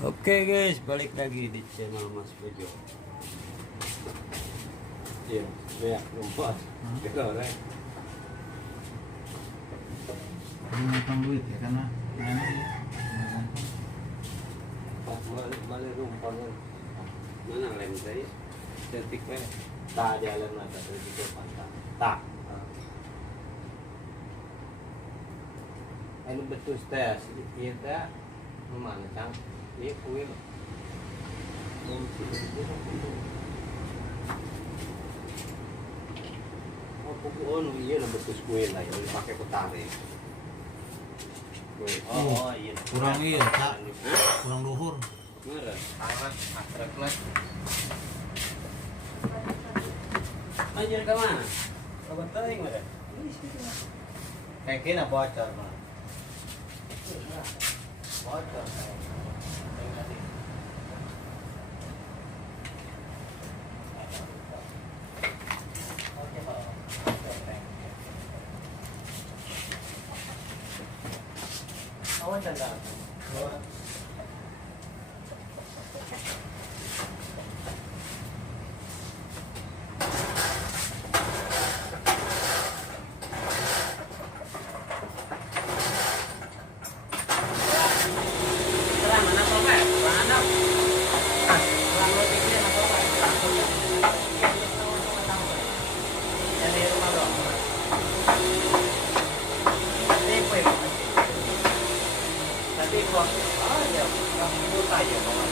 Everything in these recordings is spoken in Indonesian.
Oke guys, balik lagi di channel Mas Bejo. Iya, banyak rumput. Goreng. Ngutang duit ya karena Balik rumput. Mana lem saya? Detik we. Tak jalan mata itu ke pantang. Tak. Anu betul teh sedikit teh mana cang? Iya kuil. Oh pokok iya lah betul kuil lah yang dipakai petani. Oh iya. kurang iya, Kak. Kurang luhur. Mana? Sangat atrek mas. Anjir ke mana? Ke Benteng mana? Kayak kena bocor mah. Bocor. Awan canda. Terang mana sobat? Mana? Terang lo pikir mana sobat? Dari rumah dong. Tipe. Tapi kok ya kamu buta ya kalau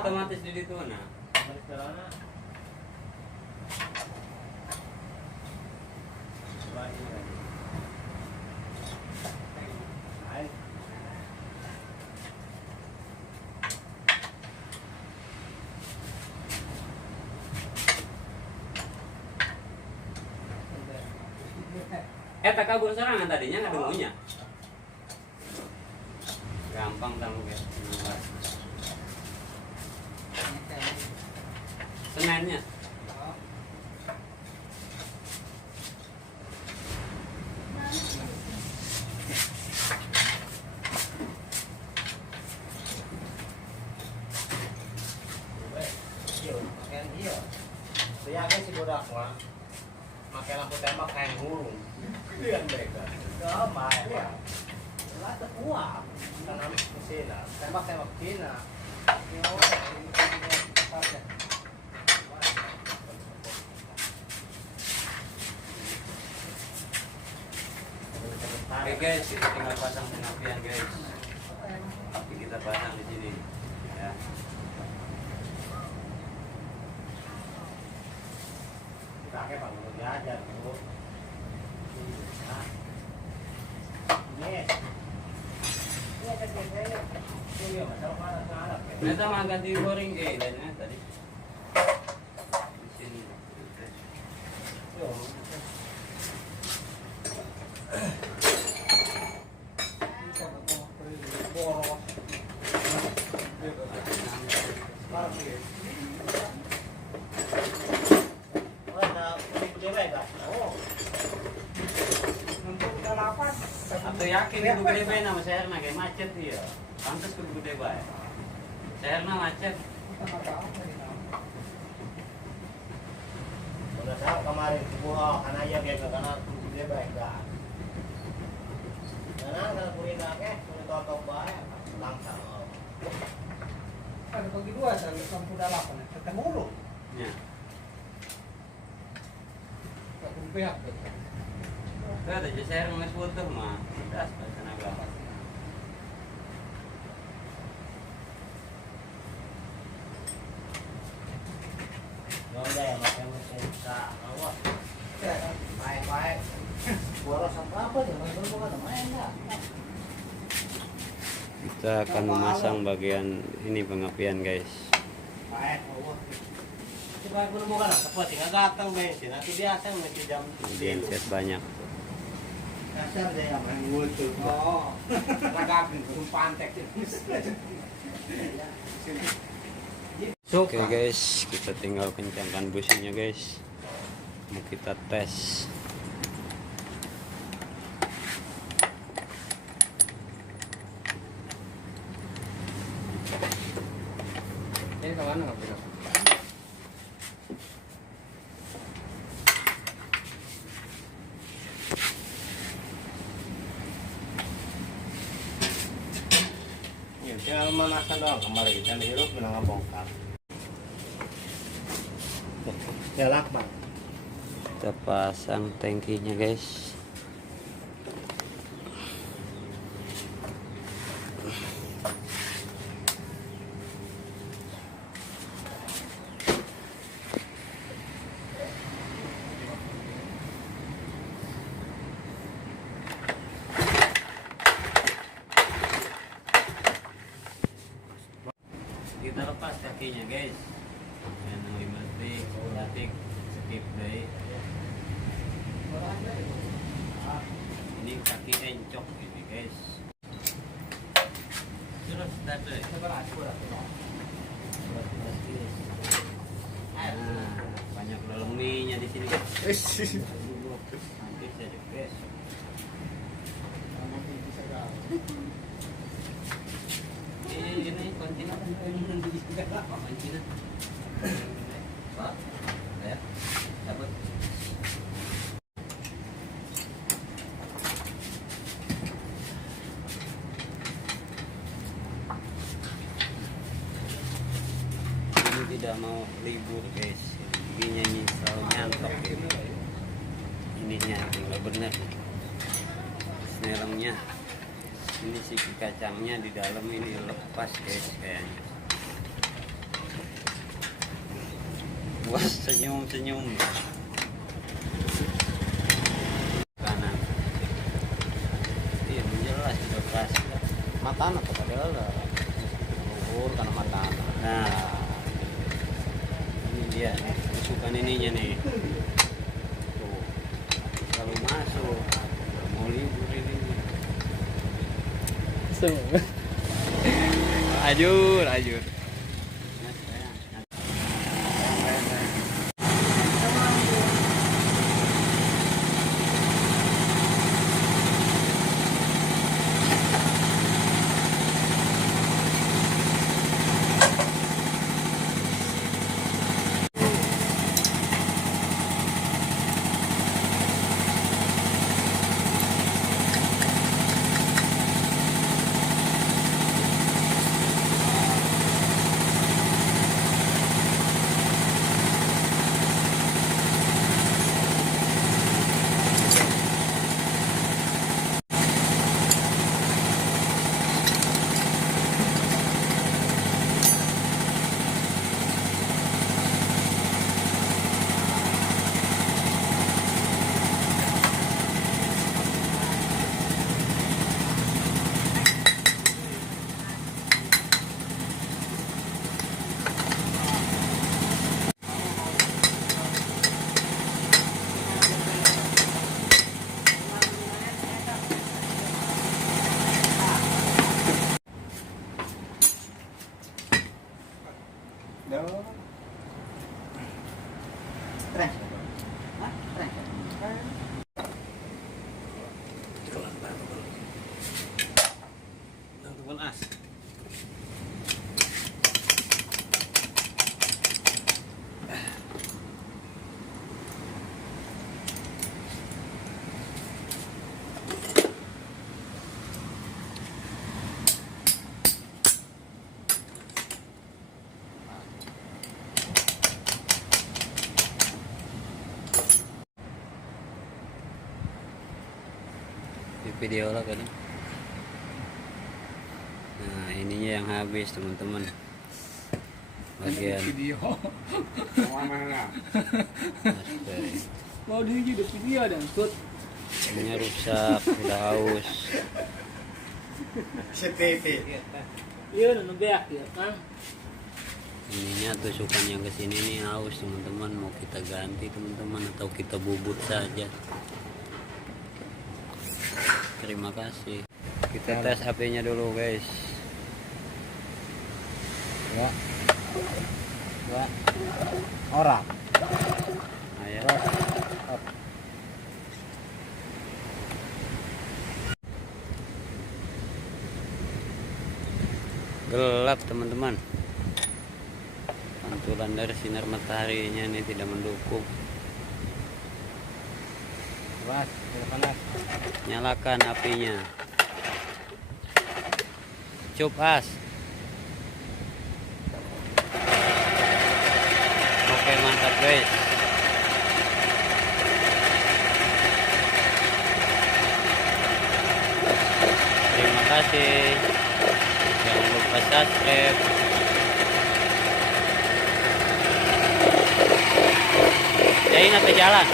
Otomatis di situ nah. Tak kabur serangan tadinya nggak demunya. Gampang tamu ya. Senennya. Saya si budak mah pakai lampu tembak kayak gulung. Lihat mereka. Gamai ya. Lah terkuat. Tanam mesin lah. Tembak Cina. Oke guys, kita tinggal pasang pengapian guys. Api kita pasang di sini. Ya. Pakai Pak Guru diajar Bu. Ini. Ini ada kayaknya. Iya, masalah mana salah. Kita mah ganti goreng lainnya tadi. Di sini. Yo. Atau yakin kudu gede bae nama seherna kayak macet dia. Pantes kudu gede bae. Seherna macet. Udah tahu kemarin buah karena ya biasa karena dia baik kan. Karena kalau kulit akeh kulit toto bae langsung. Ada bagi dua, lampu dalapan, ketemu lu. Ya. Gak pun pihak. Tuh ada share mes foto mah. Das tenaga. Udah ya, pakai mesin tak awas. Baik-baik. Boros apa jangan bukan main enggak. Kita akan memasang bagian ini pengapian guys. Baik, awas. Coba aku bukan tepat tinggal datang bensin. Nanti biasa mesti jam Genset banyak. dasar saya main ngutul. Oh. Ragakin tumpang tek. Oke guys, kita tinggal kencangkan businya guys. Mau kita tes. Ini kemana nggak bisa? Ya, tinggal memasang doang kembali kita hirup menang bongkar. Ya lakban. Kita pasang tangkinya guys. Kita lepas kakinya guys. Yang 5 detik, skip deh. Ini kaki encok ini guys. Terus start deh. Nah, banyak dalam mie-nya di sini guys. Nanti saja guys. Ini kontina kontina. Pak, ya, dapat. Ini tidak mau libur guys. Giginya ini selalu nyantok gitu. Ininya tinggal bener. Snelengnya. Ini sisi kacangnya di dalam ini lepas guys kayaknya. Wah senyum-senyum. Kanan. Iya menjelas sudah pas. Mata anak padahal luhur karena mata anak. Nah, ini dia nih, tusukan ininya nih. Tuh, kalau masuk, mau libur ini. Ajur, ajur. video lah kan. Nah ininya yang habis teman-teman, bagian video. Aspek. Mau dia juga video dan tut. Ini rusak, udah haus. CTT. Iya, udah beak ya kan. Ininya tusukan yang kesini nih haus teman-teman, mau kita ganti teman-teman atau kita bubut saja. Terima kasih. Kita tes HP-nya dulu guys. Ya. Ya. Orang. Ayo. Gelap teman-teman. Pantulan dari sinar mataharinya ini tidak mendukung. Panas, panas. Nyalakan apinya. Cup as. Oke mantap guys. Terima kasih. Jangan lupa subscribe. Jadi nanti jalan.